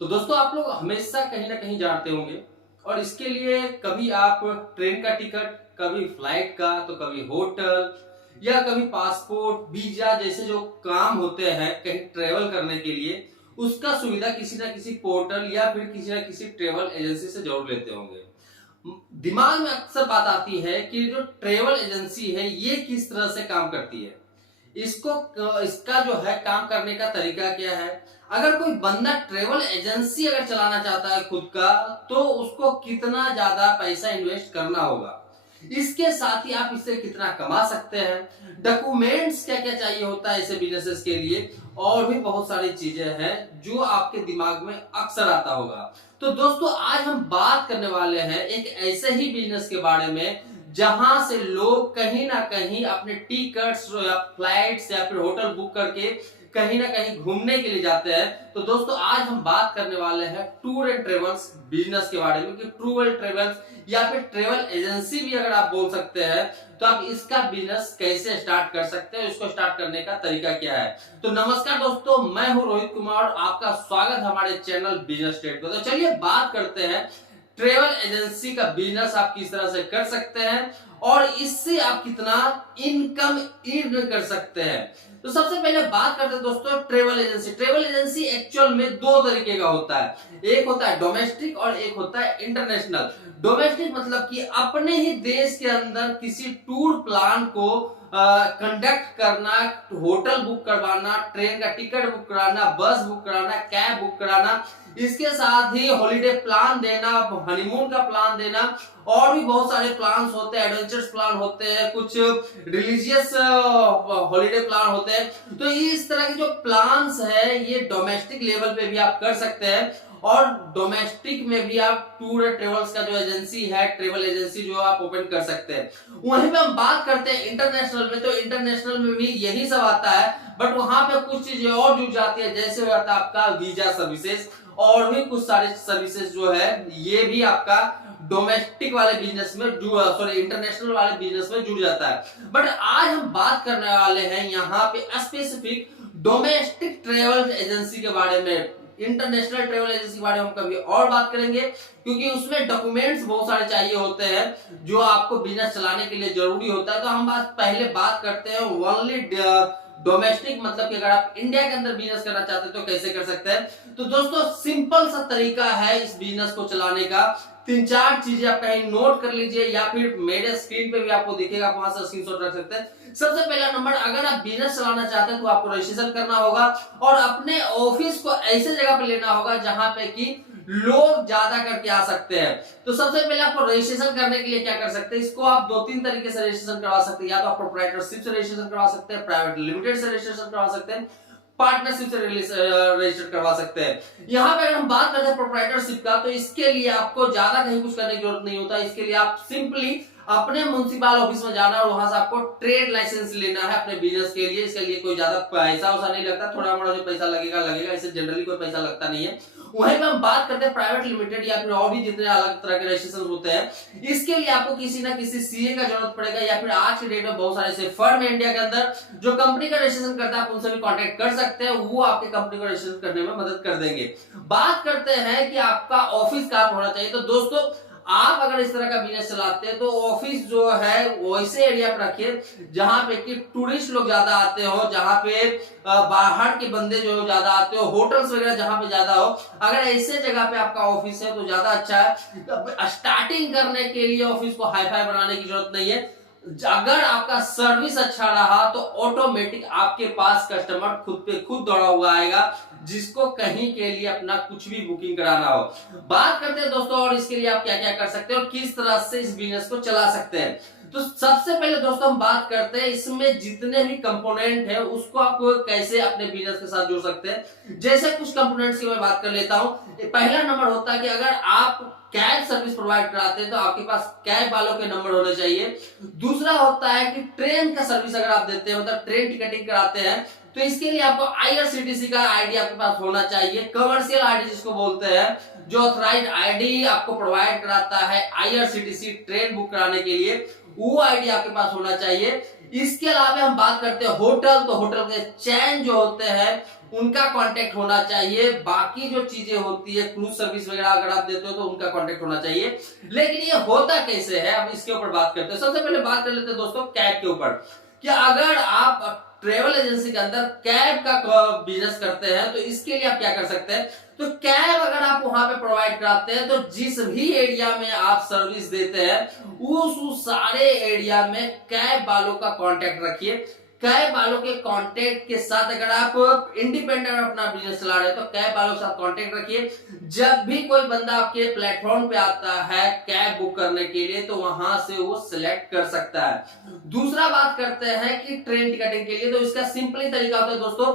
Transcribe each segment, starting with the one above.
तो दोस्तों आप लोग हमेशा कहीं ना कहीं जानते होंगे और इसके लिए कभी आप ट्रेन का टिकट, कभी फ्लाइट का, तो कभी होटल या कभी पासपोर्ट, वीजा जैसे जो काम होते हैं कहीं ट्रेवल करने के लिए, उसका सुविधा किसी ना किसी पोर्टल या फिर किसी ना किसी ट्रेवल एजेंसी से जरूर लेते होंगे। दिमाग में अक्सर बात आती है कि जो ट्रेवल एजेंसी है ये किस तरह से काम करती है, इसको इसका जो है काम करने का तरीका क्या है। अगर कोई बंदा ट्रेवल एजेंसी अगर चलाना चाहता है खुद का, तो उसको कितना ज्यादा पैसा इन्वेस्ट करना होगा, इसके साथ ही आप इससे कितना कमा सकते हैं, डॉक्यूमेंट्स क्या क्या चाहिए होता है ऐसे बिजनेसेस के लिए, और भी बहुत सारी चीजें हैं जो आपके दिमाग में अक्सर आता होगा। तो दोस्तों आज हम बात करने वाले हैं एक ऐसे ही बिजनेस के बारे में जहां से लोग कहीं ना कहीं अपने टिकट्स या फ्लाइट्स या फिर होटल बुक करके कहीं ना कहीं घूमने के लिए जाते हैं। तो दोस्तों आज हम बात करने वाले हैं टूर एंड ट्रेवल्स बिजनेस के बारे में कि टूर ट्रेवल्स या फिर ट्रेवल एजेंसी भी अगर आप बोल सकते हैं, तो आप इसका बिजनेस कैसे स्टार्ट कर सकते हैं, इसको स्टार्ट करने का तरीका क्या है। तो नमस्कार दोस्तों, मैं हूं रोहित कुमार और आपका स्वागत हमारे चैनल बिजनेस स्टेट पर। तो चलिए बात करते हैं ट्रेवल एजेंसी का बिजनेस आप किस तरह से कर सकते हैं और इससे आप कितना इनकम अर्न कर सकते हैं। तो सबसे पहले बात करते हैं दोस्तों travel agency. Travel agency actual में दो तरीके का होता है, एक होता है डोमेस्टिक और एक होता है इंटरनेशनल। डोमेस्टिक मतलब कि अपने ही देश के अंदर किसी टूर प्लान को कंडक्ट करना, होटल बुक करवाना, ट्रेन का टिकट बुक कराना, बस बुक कराना, कैब बुक कराना, इसके साथ ही हॉलिडे प्लान देना, हनीमून का प्लान देना, और भी बहुत सारे प्लान्स होते हैं, एडवेंचर्स प्लान होते हैं, कुछ रिलीजियस हॉलिडे प्लान होते हैं। तो इस तरह के जो प्लान्स है ये डोमेस्टिक लेवल पे भी आप कर सकते हैं और डोमेस्टिक में भी आप टूर ट्रेवल्स का जो एजेंसी है, ट्रेवल एजेंसी जो आप ओपन कर सकते हैं। वहीं पे हम बात करते हैं इंटरनेशनल में, तो इंटरनेशनल में भी यही सब आता है, बट वहां पे कुछ चीजें और जुड़ जाती है, जैसे हो जाता है आपका वीजा सर्विसेज और भी कुछ सारे सर्विसेज जो है ये भी आपका डोमेस्टिक वाले बिजनेस में इंटरनेशनल वाले बिजनेस में जुड़ जाता है। बट आज हम बात करने वाले हैं यहाँ पे स्पेसिफिक डोमेस्टिक ट्रेवल एजेंसी के बारे में। इंटरनेशनल ट्रेवल एजेंसी के बारे में हम कभी और बात करेंगे, क्योंकि उसमें डॉक्यूमेंट्स बहुत सारे चाहिए होते हैं जो आपको बिजनेस चलाने के लिए जरूरी होता है। तो हम पहले बात करते हैं ओनली डोमेस्टिक, मतलब कि अगर आप इंडिया के अंदर बिजनेस करना चाहते हैं तो कैसे कर सकते हैं। तो दोस्तों सिंपल सा तरीका है इस बिजनेस को चलाने का, तीन चार चीजें आप कहीं नोट कर लीजिए या फिर मेरे स्क्रीन पे भी आपको दिखेगा, वहां से स्क्रीनशॉट रख सकते हैं। सबसे पहला नंबर, अगर आप बिजनेस चलाना चाहते हैं तो आपको रजिस्ट्रेशन करना होगा और अपने ऑफिस को ऐसे जगह पे लेना होगा जहां पे कि लोग ज्यादा करके आ सकते हैं। तो सबसे पहले आपको रजिस्ट्रेशन करने के लिए क्या कर सकते हैं, इसको आप दो तीन तरीके से रजिस्ट्रेशन करवा सकते हैं। या तो आप प्रोप्राइटरशिप से रजिस्ट्रेशन करवा सकते हैं, प्राइवेट लिमिटेड से रजिस्ट्रेशन करवा सकते हैं, पार्टनरशिप से रजिस्टर करवा सकते हैं। यहाँ पे अगर हम बात करते हैं प्रोप्राइटरशिप का, तो इसके लिए आपको ज्यादा कहीं कुछ करने की जरूरत नहीं होता। इसके लिए आप सिंपली अपने म्युनिसिपल ऑफिस में जाना और वहां से आपको ट्रेड लाइसेंस लेना है अपने बिजनेस के लिए। इसके लिए कोई ज्यादा पैसा वैसा नहीं लगता, थोड़ा मोड़ा जो पैसा लगेगा, इससे जनरली कोई पैसा लगता नहीं है। वहीं पे हम बात करते हैं प्राइवेट लिमिटेड या फिर और भी जितने अलग तरह के रजिस्ट्रेशन होते हैं, इसके लिए आपको किसी ना किसी सीए का जरूरत पड़ेगा, या फिर आज के डेट में बहुत सारे ऐसे फर्म है इंडिया के अंदर जो कंपनी का रजिस्ट्रेशन करता है, आप उनसे भी कांटेक्ट कर सकते हैं, वो आपके कंपनी को रजिस्ट्रेशन करने में मदद कर देंगे। बात करते हैं कि आपका ऑफिस कहां होना चाहिए। तो दोस्तों आप अगर इस तरह का बिजनेस चलाते हैं तो ऑफिस जो है वैसे एरिया पर रखिए जहां पे कि टूरिस्ट लोग ज्यादा आते हो, जहां पे बाहर के बंदे जो ज्यादा आते हो, होटल्स वगैरह जहां पे ज्यादा हो। अगर ऐसे जगह पे आपका ऑफिस है तो ज्यादा अच्छा है। स्टार्टिंग करने के लिए ऑफिस को हाई फाई बनाने की जरूरत नहीं है। अगर आपका सर्विस अच्छा रहा तो ऑटोमेटिक आपके पास कस्टमर खुद पे खुद दौड़ा हुआ आएगा, जिसको कहीं के लिए अपना कुछ भी बुकिंग कराना हो। बात करते हैं दोस्तों और इसके लिए आप क्या क्या कर सकते हैं और किस तरह से इस बिजनेस को चला सकते हैं। तो सबसे पहले दोस्तों हम बात करते हैं इसमें जितने भी कंपोनेंट है उसको आप कैसे अपने बिजनेस के साथ जोड़ सकते हैं। जैसे कुछ कंपोनेंट्स की मैं बात कर लेता हूं। पहला नंबर होता है कि अगर आप कैब सर्विस प्रोवाइड कराते हैं तो आपके पास कैब वालों के नंबर होने चाहिए। दूसरा होता है कि ट्रेन का सर्विस अगर आप देते हैं, मतलब ट्रेन टिकटिंग कराते हैं, तो इसके लिए आपको आईआरसीटीसी का आईडी आपके पास होना चाहिए। कमर्शियल आईडी जिसको बोलते हैं, जो ऑथराइज्ड आईडी आपको प्रोवाइड कराता है आईआरसीटीसी ट्रेन बुक कराने के लिए, वो आईडी आपके पास होना चाहिए। इसके अलावा हम बात करते हैं होटल, तो होटल के चैन जो होते हैं उनका कांटेक्ट होना चाहिए। बाकी जो चीजें होती है क्रूज सर्विस वगैरह अगर आप देते हो तो उनका कांटेक्ट होना चाहिए। लेकिन ये होता कैसे है, अब इसके ऊपर बात करते हैं। सबसे पहले बात कर लेते हैं दोस्तों कैब के ऊपर, कि अगर आप ट्रेवल एजेंसी के अंदर कैब का बिजनेस करते हैं तो इसके लिए आप क्या कर सकते हैं, तो कैब अगर आप वहां पे प्रोवाइड कराते हैं तो जिस भी एरिया में आप सर्विस देते हैं उस सारे एरिया में कैब वालों का कांटेक्ट रखिए। कैब वालों के कांटेक्ट के साथ अगर आप इंडिपेंडेंट अपना बिजनेस चला रहे हैं तो कैब वालों के साथ कांटेक्ट रखिए। जब भी कोई बंदा आपके प्लेटफॉर्म पे आता है कैब बुक करने के लिए तो वहां से वो सिलेक्ट कर सकता है। दूसरा बात करते हैं कि ट्रेन टिकटिंग के लिए, तो इसका सिंपली तरीका होता है दोस्तों,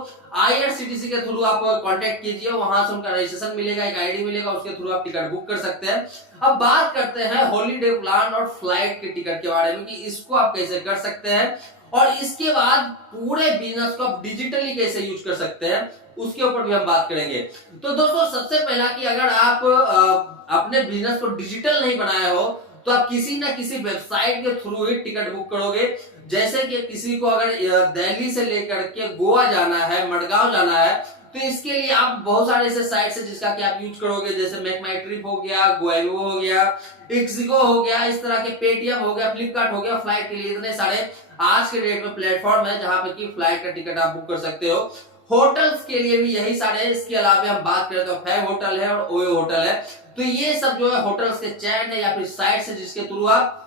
IRCTC के थ्रू आप कांटेक्ट कीजिए, वहां से उनका रजिस्ट्रेशन मिलेगा, एक आईडी मिलेगा, उसके थ्रू आप टिकट बुक कर सकते हैं। अब बात करते हैं हॉलीडे प्लान और फ्लाइट के टिकट के बारे में, कि इसको आप कैसे कर सकते हैं और इसके बाद पूरे बिजनेस को आप डिजिटली कैसे यूज कर सकते हैं उसके ऊपर भी हम बात करेंगे। तो दोस्तों सबसे पहला कि अगर आप अपने बिजनेस को डिजिटल नहीं बनाए हो तो आप किसी ना किसी वेबसाइट के थ्रू ही टिकट बुक करोगे। जैसे कि किसी को अगर दिल्ली से लेकर के गोवा जाना है, मडगांव जाना है, तो इसके लिए आप बहुत सारे ऐसे साइट्स है जिसका कि आप यूज करोगे, जैसे मेक माई ट्रिप हो गया, गोइबो हो गया, इक्सिगो हो गया, इस तरह के पेटीएम हो गया, फ्लिपकार्ट हो गया। फ्लाइट के लिए इतने सारे आज के डेट में प्लेटफॉर्म है जहां पे कि फ्लाइट का टिकट आप बुक कर सकते हो। होटल्स के लिए भी यही सारे हैं। इसके अलावा हम बात करें तो फैब होटल है और ओयो होटल है। तो ये सब जो है होटल्स के चैन है या फिर साइट्स है जिसके थ्रू आप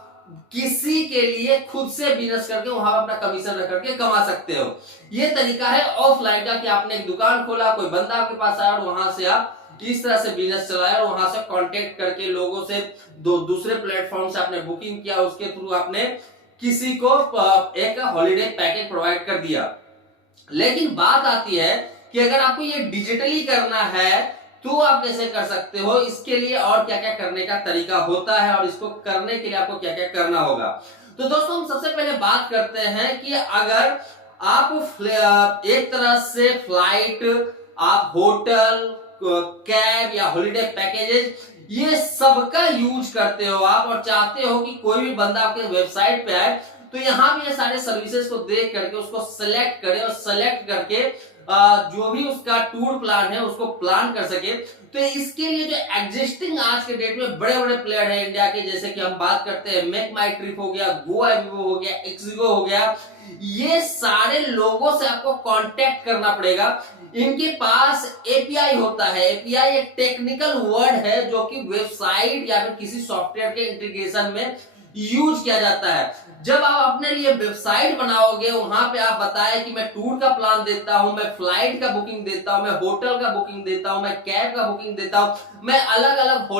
किसी के लिए खुद से बिजनेस करके वहां अपना कमीशन रख करके कमा सकते हो। ये तरीका है ऑफलाइन का, कि आपने एक दुकान खोला, कोई बंदा आपके पास आया और वहां से आप इस तरह से बिजनेस चलाया और वहां से कांटेक्ट करके लोगों से दूसरे प्लेटफॉर्म से आपने बुकिंग किया, उसके थ्रू आपने किसी को एक हॉलिडे पैकेज प्रोवाइड कर दिया। लेकिन बात आती है कि अगर आपको ये डिजिटली करना है तो आप कैसे कर सकते हो, इसके लिए और क्या क्या करने का तरीका होता है और इसको करने के लिए आपको क्या क्या करना होगा। तो दोस्तों हम सबसे पहले बात करते हैं कि अगर आप एक तरह से फ्लाइट, आप होटल, कैब या हॉलिडे पैकेजेस, ये सबका यूज करते हो आप और चाहते हो कि कोई भी बंदा आपके वेबसाइट पे आए तो यहाँ भी ये सारे सर्विसेज को देख करके उसको सेलेक्ट करे और सेलेक्ट करके जो भी उसका टूर प्लान है उसको प्लान कर सके। तो इसके लिए जो एग्जिस्टिंग आज के डेट में बड़े बड़े प्लेयर हैं इंडिया के, जैसे कि हम बात करते हैं मेक माई ट्रिप हो गया, गोइबो हो गया, इक्सिगो हो गया, ये सारे लोगों से आपको कांटेक्ट करना पड़ेगा। इनके पास एपीआई होता है। एपीआई एक टेक्निकल वर्ड है जो कि वेबसाइट या फिर किसी सॉफ्टवेयर के इंटीग्रेशन में यूज किया जाता है। जब आप अपने लिए वेबसाइट बनाओगे, वहां पे आप बताएं कि मैं टूर का प्लान देता हूं, मैं फ्लाइट का बुकिंग देता हूं, मैं होटल का बुकिंग देता हूं, मैं कैब का बुकिंग देता हूं, मैं अलग अलग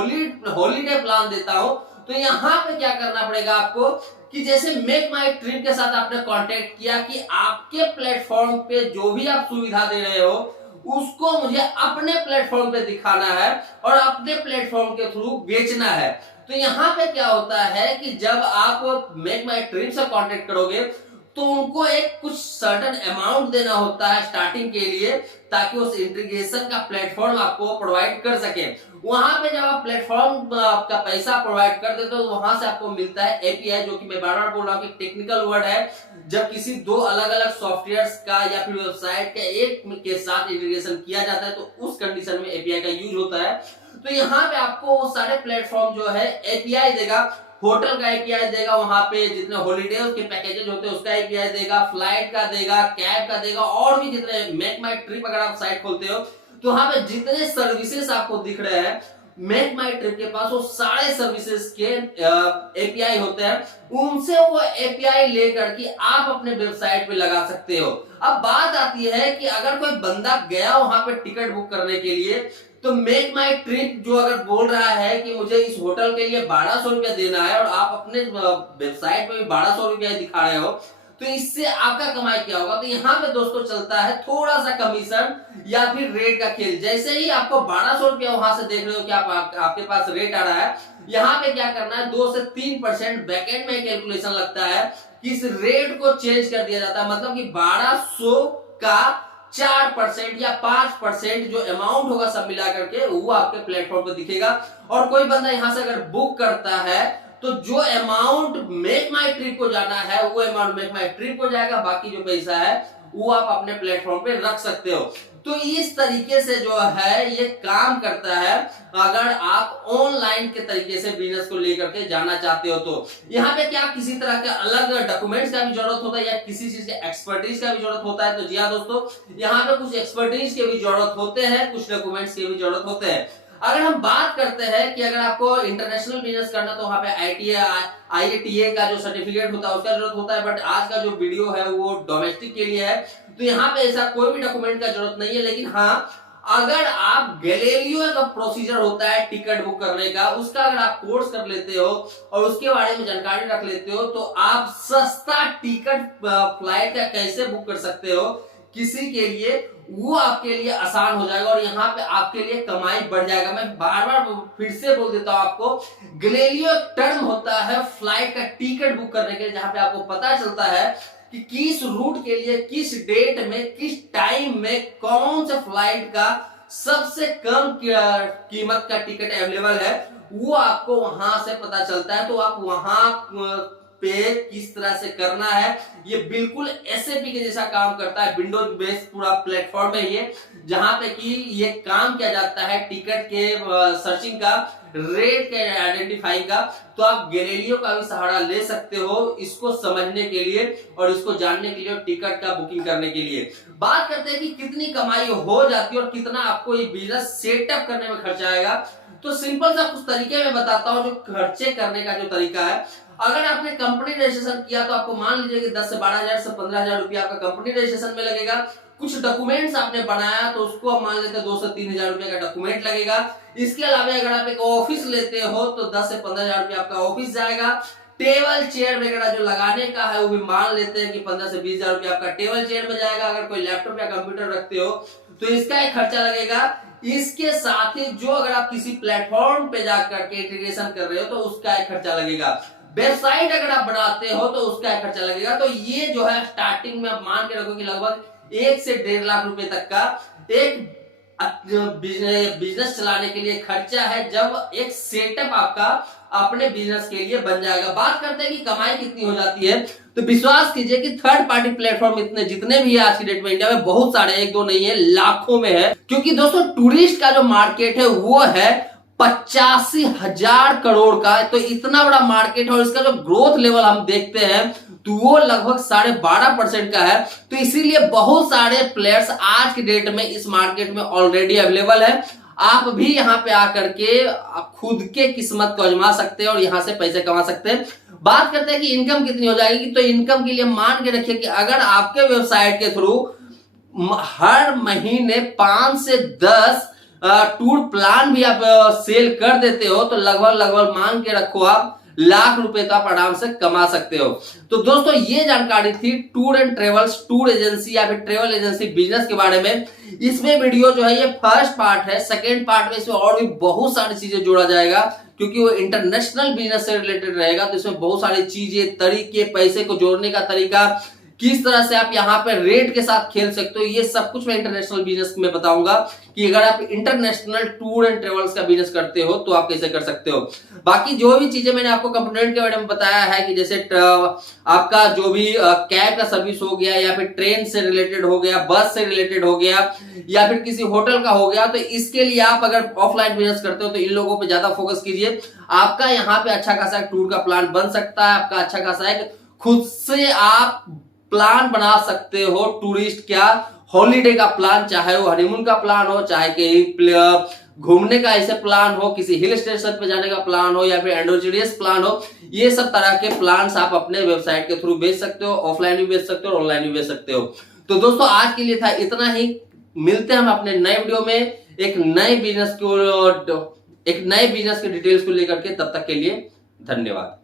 हॉलीडे प्लान देता हूं, तो यहाँ पे क्या करना पड़ेगा आपको, कि जैसे मेक माई ट्रिप के साथ आपने कांटेक्ट किया कि आपके प्लेटफॉर्म पे जो भी आप सुविधा दे रहे हो उसको मुझे अपने प्लेटफॉर्म पे दिखाना है और अपने प्लेटफॉर्म के थ्रू बेचना है। तो यहाँ पे क्या होता है कि जब आप मेक माई ट्रिप से कांटेक्ट करोगे तो उनको एक कुछ सर्टेन अमाउंट देना होता है स्टार्टिंग के लिए, ताकि उस इंटीग्रेशन का प्लेटफॉर्म आपको प्रोवाइड कर सके। वहां पे जब आप प्लेटफॉर्म का पैसा प्रोवाइड कर देते हो तो वहां से आपको मिलता है एपीआई, जो कि मैं बार बार बोल रहा हूँ कि टेक्निकल वर्ड है। जब किसी दो अलग अलग सॉफ्टवेयर्स का या फिर वेबसाइट का एक के साथ इंटीग्रेशन किया जाता है तो उस कंडीशन में एपीआई का यूज होता है। तो यहाँ पे आपको वो सारे प्लेटफॉर्म जो है एपीआई देगा। होटल का एपीआई देगा, वहां पे जितने हॉलीडे के पैकेजेस होते हैं उसका एपीआई देगा, फ्लाइट का देगा, कैब का देगा, और भी जितने मेक माई ट्रिप अगर आप साइट खोलते हो तो वहां पे जितने सर्विसेज आपको दिख रहे हैं मेक माई ट्रिप के पास वो सारे सर्विसेज के एपीआई होते हैं, उनसे वो एपीआई लेकर के आप अपने वेबसाइट पे लगा सकते हो। अब बात आती है कि अगर कोई बंदा गया वहां पे टिकट बुक करने के लिए तो मेक माई ट्रिप जो अगर बोल रहा है कि मुझे इस होटल के लिए 1200 रुपया देना है और आप अपने वेबसाइट पे भी 1200 रुपया दिखा रहे हो, तो इससे आपका कमाई क्या होगा। तो यहाँ पे दोस्तों चलता है थोड़ा सा कमीशन या फिर रेट का खेल। जैसे ही आपको 1200 रुपया वहां से देख रहे हो कि आपके पास रेट आ रहा है, यहाँ पे क्या करना है 2 से 3% बैकएंड में कैलकुलेशन लगता है कि इस रेट को चेंज कर दिया जाता है। मतलब कि 1200 का 4% या 5% जो अमाउंट होगा सब मिला करके वो आपके प्लेटफॉर्म पर दिखेगा। और कोई बंदा यहां से अगर बुक करता है तो जो अमाउंट मेक माई ट्रिप को जाना है वो अमाउंट मेक माई ट्रिप को जाएगा, बाकी जो पैसा है वो आप अपने प्लेटफॉर्म पे रख सकते हो। तो इस तरीके से जो है ये काम करता है अगर आप ऑनलाइन के तरीके से बिजनेस को लेकर के जाना चाहते हो। तो यहाँ पे क्या किसी तरह के अलग डॉक्यूमेंट्स का भी जरूरत होता है या किसी चीज के एक्सपर्टीज का भी जरूरत होता है? तो जी हाँ दोस्तों, यहाँ पे कुछ एक्सपर्टीज के भी जरूरत होते हैं, कुछ डॉक्यूमेंट्स के भी जरूरत होते हैं। अगर हम बात करते हैं कि अगर आपको इंटरनेशनल बिजनेस करना तो वहां पे IATA का जो सर्टिफिकेट होता है उसका जरूरत होता है, बट आज का जो वीडियो है वो डोमेस्टिक के लिए है, तो यहाँ पे ऐसा कोई भी डॉक्यूमेंट का जरूरत नहीं है। लेकिन हाँ, अगर आप गैलीलियो का प्रोसीजर होता है टिकट बुक करने का, उसका अगर आप कोर्स कर लेते हो और उसके बारे में जानकारी रख लेते हो तो आप सस्ता टिकट फ्लाइट का कैसे बुक कर सकते हो किसी के लिए, वो आपके लिए आसान हो जाएगा और यहाँ पे आपके लिए कमाई बढ़ जाएगा। मैं बार बार फिर से बोल देता हूं आपको, गैलीलियो टर्म होता है फ्लाइट का टिकट बुक करने के लिए, जहां पे आपको पता चलता है कि किस रूट के लिए किस डेट में किस टाइम में कौन से फ्लाइट का सबसे कम कीमत का टिकट अवेलेबल है, वो आपको वहां से पता चलता है। तो आप वहां पे किस तरह से करना है, ये बिल्कुल SAP के जैसा काम करता है। विंडोज बेस्ड पूरा प्लेटफॉर्म है ये, जहां पे कि ये काम किया जाता है टिकट के सर्चिंग का, रेट के आइडेंटिफाई का। तो आप गैलीलियो का भी सहारा ले सकते हो इसको समझने के लिए और इसको जानने के लिए, टिकट का बुकिंग करने के लिए। बात करते हैं कि कितनी कमाई हो जाती है और कितना आपको ये बिजनेस सेटअप करने में खर्चा आएगा। तो सिंपल सा कुछ तरीके मैं बताता हूं जो खर्चे करने का जो तरीका है। अगर आपने कंपनी रजिस्ट्रेशन किया तो आपको मान लीजिए कि 10 से 12,000 से 15,000 रुपया आपका कंपनी रजिस्ट्रेशन में लगेगा। कुछ डॉक्यूमेंट्स आपने बनाया तो उसको हम मान लेते हैं 2 से 3,000 रुपया का डॉक्यूमेंट लगेगा। इसके अलावा अगर आप एक ऑफिस लेते हो तो 10 से 15,000 रुपया आपका ऑफिस जाएगा। टेबल चेयर वगैरह जो लगाने का है वो भी मान लेते हैं कि 15 से 20,000 रुपया आपका टेबल चेयर में जाएगा। अगर कोई लैपटॉप या कंप्यूटर रखते हो तो इसका एक खर्चा लगेगा। इसके साथ ही जो अगर आप किसी प्लेटफॉर्म पे जाकर के इंटीग्रेशन कर रहे हो तो उसका एक खर्चा लगेगा। वेबसाइट अगर आप बनाते हो तो उसका एक खर्चा लगेगा। तो ये जो है स्टार्टिंग में आप मान के रखो कि लगभग 1 से 1.5 लाख रुपए तक का एक बिजनेस चलाने के लिए खर्चा है, जब एक सेटअप आपका अपने बिजनेस के लिए बन जाएगा। बात करते हैं कि कमाई कितनी हो जाती है, तो विश्वास कीजिए कि थर्ड पार्टी प्लेटफॉर्म इतने जितने भी है आज की डेट में इंडिया में, बहुत सारे, एक दो नहीं है, लाखों में है। क्योंकि दोस्तों टूरिस्ट का जो मार्केट है वो है 85,000 करोड़ का, तो इतना बड़ा मार्केट है और इसका जो ग्रोथ लेवल हम देखते हैं तो वो लगभग 12.5% का है। तो इसीलिए बहुत सारे प्लेयर्स आज की डेट में इस मार्केट में ऑलरेडी अवेलेबल है। आप भी यहाँ पे आकर के खुद के किस्मत को आजमा सकते हैं और यहाँ से पैसे कमा सकते हैं। बात करते हैं कि इनकम कितनी हो जाएगी, तो इनकम के लिए मान के रखिए कि अगर आपके वेबसाइट के थ्रू हर महीने 5 से 10 टूर प्लान भी आप सेल कर देते हो तो लगभग मान के रखो आप लाख रुपए तो आप आराम से कमा सकते हो। तो दोस्तों ये जानकारी थी tour and travels, tour agency या फिर ट्रेवल एजेंसी बिजनेस के बारे में। इसमें वीडियो जो है ये फर्स्ट पार्ट है। सेकेंड पार्ट में इसमें और भी बहुत सारी चीजें जोड़ा जाएगा क्योंकि वो इंटरनेशनल बिजनेस से रिलेटेड रहेगा। तो इसमें बहुत सारी चीजें, तरीके, पैसे को जोड़ने का तरीका, किस तरह से आप यहाँ पे रेट के साथ खेल सकते हो, ये सब कुछ मैं इंटरनेशनल बिजनेस में बताऊंगा कि अगर आप इंटरनेशनल टूर एंड ट्रेवल्स का बिजनेस करते हो तो आप कैसे कर सकते हो। बाकी जो भी चीजें मैंने आपको कंपोनेंट के बारे में बताया है कि जैसे आपका जो भी कैब का सर्विस हो गया या फिर ट्रेन से रिलेटेड हो गया, बस से रिलेटेड हो गया या फिर किसी होटल का हो गया, तो इसके लिए आप अगर ऑफलाइन बिजनेस करते हो तो इन लोगों पे ज्यादा फोकस कीजिए। आपका यहाँ पे अच्छा खासा टूर का प्लान बन सकता है, आपका अच्छा खासा एक खुद से आप प्लान बना सकते हो। टूरिस्ट क्या हॉलीडे का प्लान, चाहे वो हनीमून का प्लान हो, चाहे कहीं घूमने का ऐसे प्लान हो, किसी हिल स्टेशन पे जाने का प्लान हो या फिर एडवेंचरस प्लान हो, ये सब तरह के प्लान्स आप अपने वेबसाइट के थ्रू बेच सकते हो। ऑफलाइन भी बेच सकते हो, ऑनलाइन भी बेच सकते हो। तो दोस्तों आज के लिए था इतना ही। मिलते हैं हम अपने नए वीडियो में एक नए बिजनेस के डिटेल्स को लेकर के। तब तक के लिए धन्यवाद।